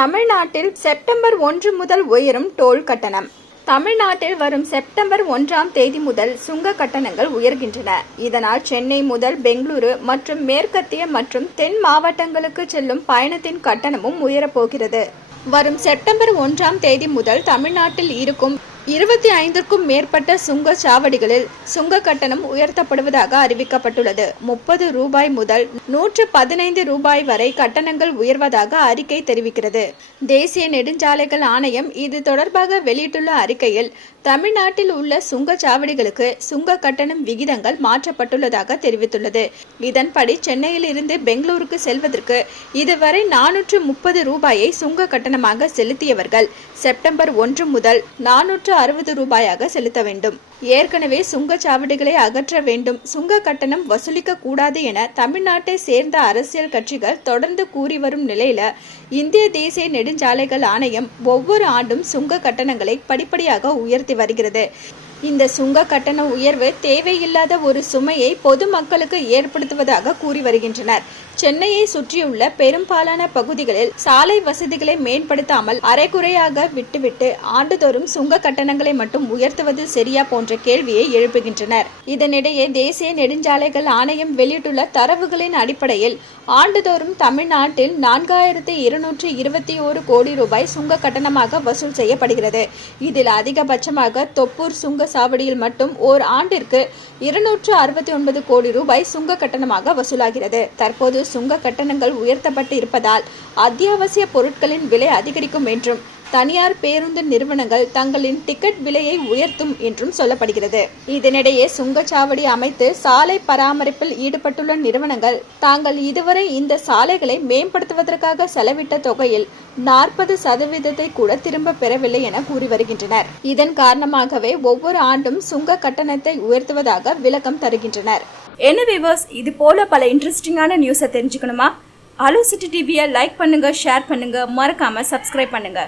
தமிழ்நாட்டில் செப்டம்பர் 1 முதல் உயரும் டோல் கட்டணம். தமிழ்நாட்டில் வரும் செப்டம்பர் 1ஆம் தேதி முதல் சுங்க கட்டணங்கள் உயர்கின்றன. இதனால் சென்னை முதல் பெங்களூரு மற்றும் மேற்கத்திய மற்றும் தென் மாவட்டங்களுக்கு செல்லும் பயணத்தின் கட்டணமும் உயரப்போகிறது. வரும் செப்டம்பர் 1ஆம் தேதி முதல் தமிழ்நாட்டில் இருக்கும் 25க்கும் மேற்பட்ட சுங்க சாவடிகளில் சுங்க கட்டணம் உயர்த்தப்படுவதாக அறிவிக்கப்பட்டுள்ளது. 30 ரூபாய் முதல் 115 ரூபாய் வரை கட்டணங்கள் உயர்வதாக அறிக்கை தெரிவிக்கிறது. தேசிய நெடுஞ்சாலைகள் ஆணையம் இது தொடர்பாக வெளியிட்டுள்ள அறிக்கையில், தமிழ்நாட்டில் உள்ள சுங்க சாவடிகளுக்கு சுங்க கட்டணம் விகிதங்கள் மாற்றப்பட்டுள்ளதாக தெரிவித்துள்ளது. இதன்படி சென்னையில் இருந்து பெங்களூருக்கு செல்வதற்கு இதுவரை 430 ரூபாயை சுங்க கட்டணமாக செலுத்தியவர்கள் செப்டம்பர் 1 முதல் 460 ரூபாயாக செலுத்த வேண்டும். ஏற்கனவே சுங்கச்சாவடிகளை அகற்ற வேண்டும், சுங்க கட்டணம் வசூலிக்க கூடாது என தமிழ்நாட்டை சேர்ந்த அரசியல் கட்சிகள் தொடர்ந்து கூறி வரும் நிலையில இந்திய தேசிய நெடுஞ்சாலைகள் ஆணையம் ஒவ்வொரு ஆண்டும் சுங்க கட்டணங்களை படிப்படியாக உயர்த்தி வருகிறது. இந்த சுங்க கட்டண உயர்வு தேவையில்லாத ஒரு சுமையை பொதுமக்களுக்கு ஏற்படுத்துவதாக கூறி வருகின்றனர். சென்னையை சுற்றியுள்ள பெரும்பாலான பகுதிகளில் சாலை வசதிகளை மேம்படுத்தாமல் அரைகுறையாக விட்டுவிட்டு ஆண்டுதோறும் சுங்க கட்டணங்களை மட்டும் உயர்த்துவது சரியா போன்ற கேள்வியை எழுப்புகின்றனர். இதனிடையே தேசிய நெடுஞ்சாலைகள் ஆணையம் வெளியிட்டுள்ள தரவுகளின் அடிப்படையில் ஆண்டுதோறும் தமிழ்நாட்டில் 4221 கோடி ரூபாய் சுங்க கட்டணமாக வசூல் செய்யப்படுகிறது. இதில் அதிகபட்சமாக தொப்பூர் சுங்க சாவடியில் மட்டும் ஓர் ஆண்டிற்கு 269 கோடி ரூபாய் சுங்க கட்டணமாக வசூலாகிறது. தற்போது சுங்க கட்டணங்கள் உயர்த்தப்பட்டு இருப்பதால் அத்தியாவசிய பொருட்களின் விலை அதிகரிக்கும் என்றும் தனியார் பேருந்து நிறுவனங்கள் தங்களின் டிக்கெட் விலையை உயர்த்தும் என்றும் சொல்லப்படுகிறது. இதனிடையே சுங்கச்சாவடி அமைத்து சாலை பராமரிப்பில் ஈடுபட்டுள்ள நிறுவனங்கள் தாங்கள் இதுவரை இந்த சாலைகளை மேம்படுத்துவதற்காக செலவிட்ட தொகையில் 40% கூட திரும்ப பெறவில்லை என கூறி வருகின்றனர். இதன் காரணமாகவே ஒவ்வொரு ஆண்டும் சுங்க கட்டணத்தை உயர்த்துவதாக விளக்கம் தருகின்றனர். என்ன வியூவர்ஸ், இது போல பல இன்ட்ரெஸ்டிங்கான நியூஸை தெரிஞ்சுக்கணுமா? ஹலோ சிட்டி டிவியை லைக் பண்ணுங்க, ஷேர் பண்ணுங்க, மறக்காம சப்ஸ்கிரைப் பண்ணுங்க.